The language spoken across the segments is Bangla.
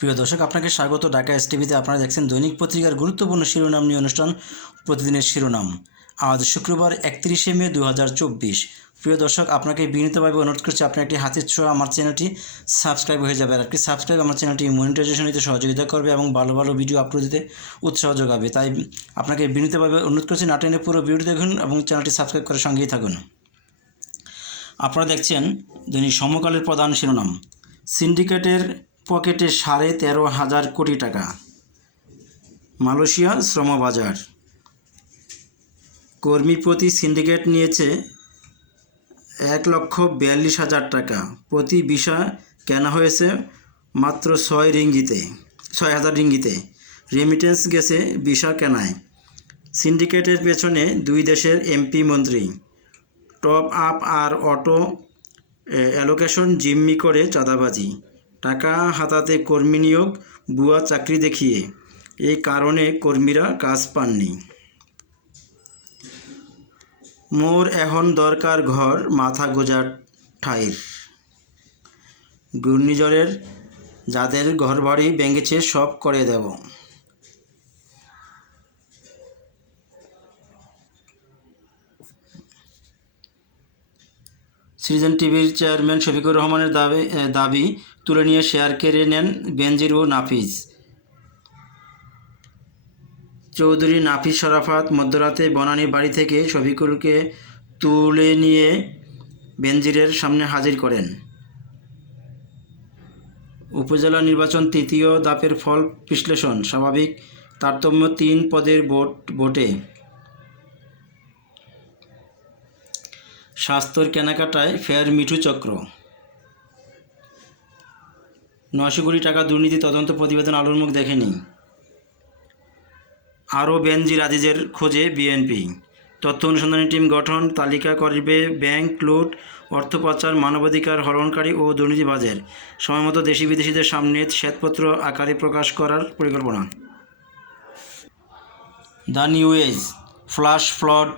প্রিয় দর্শক, আপনাকে স্বাগত। ঢাকা এস টিভিতে আপনারা দেখছেন দৈনিক পত্রিকার গুরুত্বপূর্ণ শিরোনাম নিয়ে অনুষ্ঠান, প্রতিদিনের শিরোনাম। আজ শুক্রবার একত্রিশে মে দু হাজার চব্বিশ। প্রিয় দর্শক, আপনাকে বিনীতভাবে অনুরোধ করছি, আপনি একটি হাতের ছোঁয়া আমার চ্যানেলটি সাবস্ক্রাইব হয়ে যাবে। আর একটি সাবস্ক্রাইব আমার চ্যানেলটি মনিটাইজেশন নিতে সহযোগিতা করবে এবং ভালো ভালো ভিডিও আপলোড দিতে উৎসাহ যোগাবে। তাই আপনাকে বিনীতভাবে অনুরোধ করছি নাটেনে পুরো ভিডিও দেখুন এবং চ্যানেলটি সাবস্ক্রাইব করে সঙ্গেই থাকুন। আপনারা দেখছেন দৈনিক সমকালের প্রধান শিরোনাম। সিন্ডিকেটের পকেটে সাড়ে তেরো হাজার কোটি টাকা। মালয়েশিয়া শ্রমবাজার। কর্মী প্রতি সিন্ডিকেট নিয়েছে এক লক্ষ বিয়াল্লিশ হাজার টাকা। প্রতি ভিসা কেনা হয়েছে মাত্র ছয় রিঙ্গিতে, ছয় হাজার রিঙ্গিতে। রেমিটেন্স গেছে ভিসা কেনায়। সিন্ডিকেটের পেছনে দুই দেশের এমপি মন্ত্রী। টপ আপ আর অটো অ্যালোকেশন জিম্মি করে চাঁদাবাজি। টাকা হাতাতে কর্মী নিয়োগ ভুয়া চাকরি দেখিয়ে। এই কারণে কর্মীরা কাজ পাননি। মোর এখন দরকার ঘর, মাথা গোজার ঠাইর। ঘূর্ণিঝড়ের, যাদের ঘরবাড়ি ভেঙেছে, সব করে দেব। সৃজন টিভির চেয়ারম্যান শফিকুর রহমানের দাবি দাবি তুলে নিয়ে শেয়ার কেড়ে নেন বেনজির ও নাফিজ। চৌধুরী নাফিস শরাফাত মধ্যরাতে বনানী বাড়ি থেকে শফিকুরকে তুলে নিয়ে বেনজিরের সামনে হাজির করেন। উপজেলা নির্বাচন তৃতীয় দাপের ফল বিশ্লেষণ, স্বাভাবিক তারতম্য তিন পদের ভোট, ভোটে। স্বাস্থ্যর কেনাকাটায় ফের মিঠু চক্র। নশো কোটি টাকা দুর্নীতি তদন্ত প্রতিবেদন আলোর মুখ দেখেনি। আরও বেনজির আজিজের খোঁজে বিএনপি। তথ্য অনুসন্ধানী টিম গঠন, তালিকা করবে ব্যাংক, লুট, অর্থ পাচার, মানবাধিকার হরণকারী ও দুর্নীতিবাজের সময়মতো দেশি বিদেশিদের সামনে শ্বেতপত্র আকারে প্রকাশ করার পরিকল্পনা। The new age, flash flood,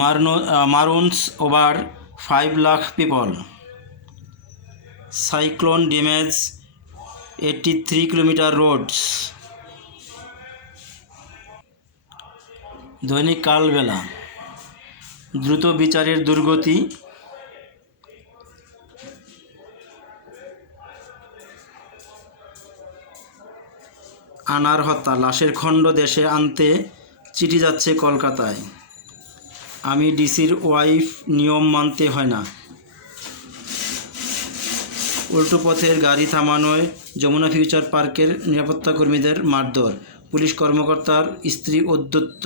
মারনো maroons over five lakh people. Cyclone damage eighty three kilometre roads দৈনিক কালবেলা। দ্রুত বিচারের দুর্গতি। আনার হত্যা। লাশের খণ্ড দেশে আনতে চিঠি যাচ্ছে কলকাতায়। আমি ডিসির ওয়াইফ নিয়ম মানতে হয় না। উল্টো পথের গাড়ি থামানোয় যমুনা ফিউচার পার্কের নিরাপত্তা কর্মীদের মারধর। পুলিশ কর্মকর্তার স্ত্রী অধ্যত্ত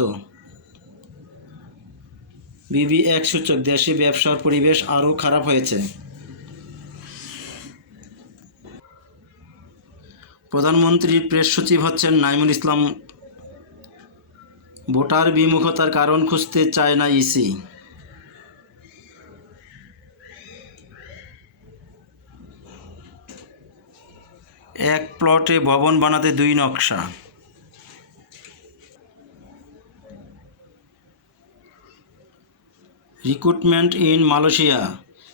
বিবি এক সূচক, দেশে ব্যবসার পরিবেশ আরও খারাপ হয়েছে। প্রধানমন্ত্রীর প্রেস সচিব হচ্ছেন নাইমুল ইসলাম। ভোটার বিমুখতার কারণ খুঁজতে চায় না ইসি। এক প্লটে ভবন বানাতে দুই নকশা। Recruitment in Malaysia,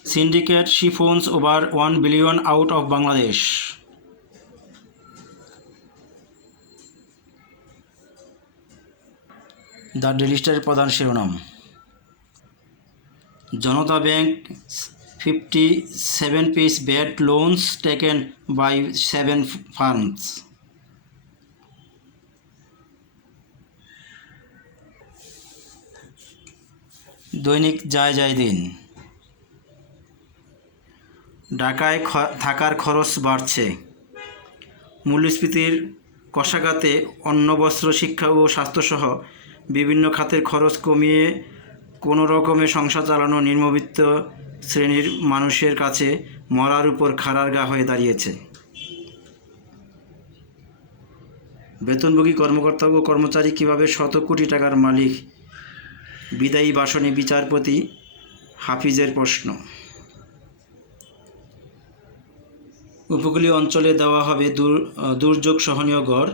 syndicate siphons over one billion out of Bangladesh. The daily স্টারের প্রধান শিরোনাম। Janata bank fifty seven piece bad loans taken by seven firms দৈনিক যায় যায় দিন। ঢাকায় থাকার খরচ বাড়ছে। মূল্যস্ফীতির কষাঘাতে অন্ন বস্ত্র শিক্ষা ও স্বাস্থ্যসহ বিভিন্ন খাতের খরচ কমিয়ে কোনো রকমে সংসার চালানো নিম্নবিত্ত শ্রেণির মানুষের কাছে মরার উপর খাড়ার গা হয়ে দাঁড়িয়েছে। বেতনভোগী কর্মকর্তা ও কর্মচারী কীভাবে শত কোটি টাকার মালিক? বিদায়ী বাসনে বিচারপতি হাফিজের প্রশ্ন। উপকূলীয় অঞ্চলে দেওয়া হবে দূর, দুর্যোগ সহনীয় ঘর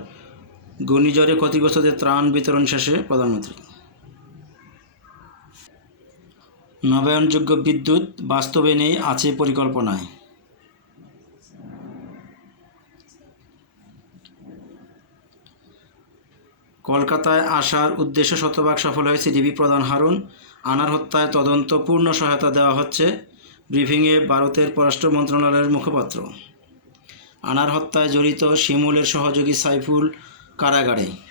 ঘূর্ণিঝড়ে ক্ষতিগ্রস্তদের ত্রাণ বিতরণ শেষে প্রধানমন্ত্রী। নবায়নযোগ্য বিদ্যুৎ বাস্তবে নেই আছে পরিকল্পনায়। কলকাতায় আসার উদ্দেশ্য শতভাগ সফল হয়েছে ডিবি প্রধান হারুন। আনার হত্যায় তদন্ত পূর্ণ সহায়তা দেওয়া হচ্ছে ব্রিফিংয়ে ভারতের পররাষ্ট্র মন্ত্রণালয়ের মুখপাত্র। আনার হত্যায় জড়িত শিমুলের সহযোগী সাইফুল কারাগারে।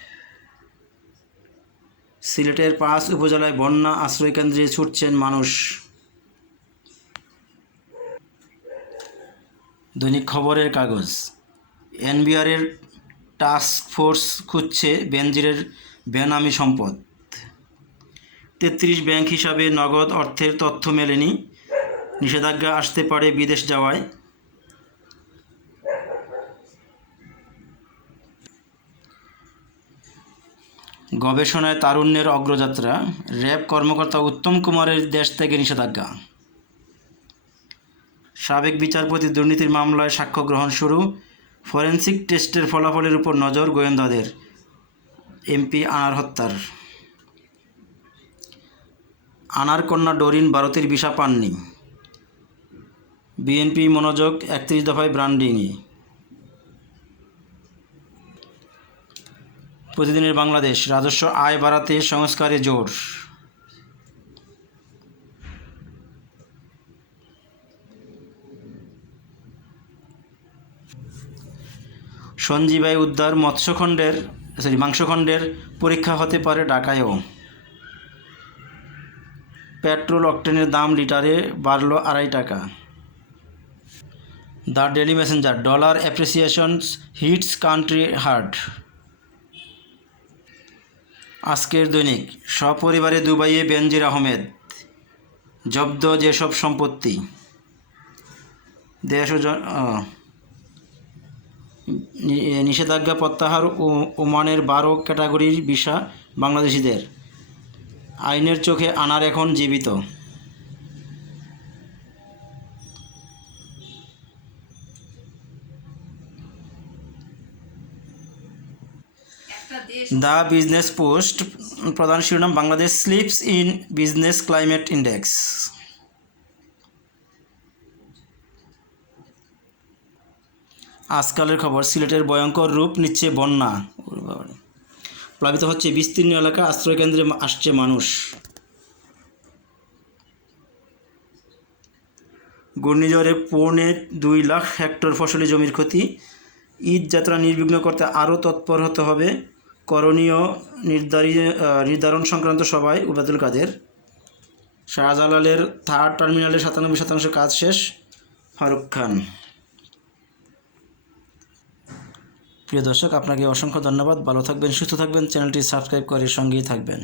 সিলেটের পাঁচ উপজেলায় বন্যা আশ্রয়কেন্দ্রে ছুটছেন মানুষ। দৈনিক খবরের কাগজ। এনবিআরের টাস্ক ফোর্স খুঁজছে বেনজিরের বেনামি সম্পদ। তেত্রিশ ব্যাংক হিসাবে নগদ অর্থের তথ্য মেলেনি। নিষেধাজ্ঞা আসতে পারে বিদেশ যাওয়ায়। গবেষণায় তারুণ্যের অগ্রযাত্রা, র্যাব কর্মকর্তা উত্তম কুমারের দেশ থেকে নিষেধাজ্ঞা। সাবেক বিচারপতি দুর্নীতির মামলায় সাক্ষ্য গ্রহণ শুরু, ফরেনসিক টেস্টের ফলাফলের উপর নজর গোয়েন্দাদের, এমপি আনার হত্যার। আনার কন্যা ডরিন ভারতের ভিসা পাননি। বিএনপি মনোযোগ একত্রিশ দফায় ব্র্যান্ডিংয়ে। প্রতিদিনের বাংলাদেশ, রাজস্ব আয় বাড়াতে সংস্কারে জোর। সঞ্জীবাই উদ্ধার মৎস্যখণ্ডের সরি মাংসখণ্ডের পরীক্ষা হতে পারে ঢাকায়ও। পেট্রোল অকটেনের দাম লিটারে বাড়ল আড়াই টাকা। The daily messenger, dollar appreciations hits country hard আজকের দৈনিক সপরিবারে দুবাইয়ে বেনজির আহমেদ। জব্দ যেসব সম্পত্তি। দেশ নিষেধাজ্ঞা প্রত্যাহার ও, ওমানের বারো ক্যাটাগরির ভিসা বাংলাদেশিদের। আইনের চোখে আনার এখন জীবিত। দ্য বিজনেস পোস্ট, প্রধান শিরোনাম Bangladesh slips in business climate index. আজকালের খবর, সিলেটের ভয়ঙ্কর রূপ নিচ্ছে বন্যা। প্লাবিত হচ্ছে বিস্তীর্ণ এলাকা আশ্রয়কেন্দ্রে আসছে মানুষ। ঘূর্ণিঝড়ে পৌনে দুই লাখ হেক্টর ফসলি জমির ক্ষতি। ঈদ যাত্রা নির্বিঘ্ন করতে আরও তৎপর হতে হবে। করণীয় নির্ধারিত নির্ধারণ সংক্রান্ত সভায় উবাদুল কাদের। শাহজালালের থার্ড টার্মিনালের সাতানব্বই শতাংশ কাজ শেষ। ফারুক খান। প্রিয় দর্শক, আপনাকে অসংখ্য ধন্যবাদ। ভালো থাকবেন, সুস্থ থাকবেন। চ্যানেলটি সাবস্ক্রাইব করে সঙ্গেই থাকবেন।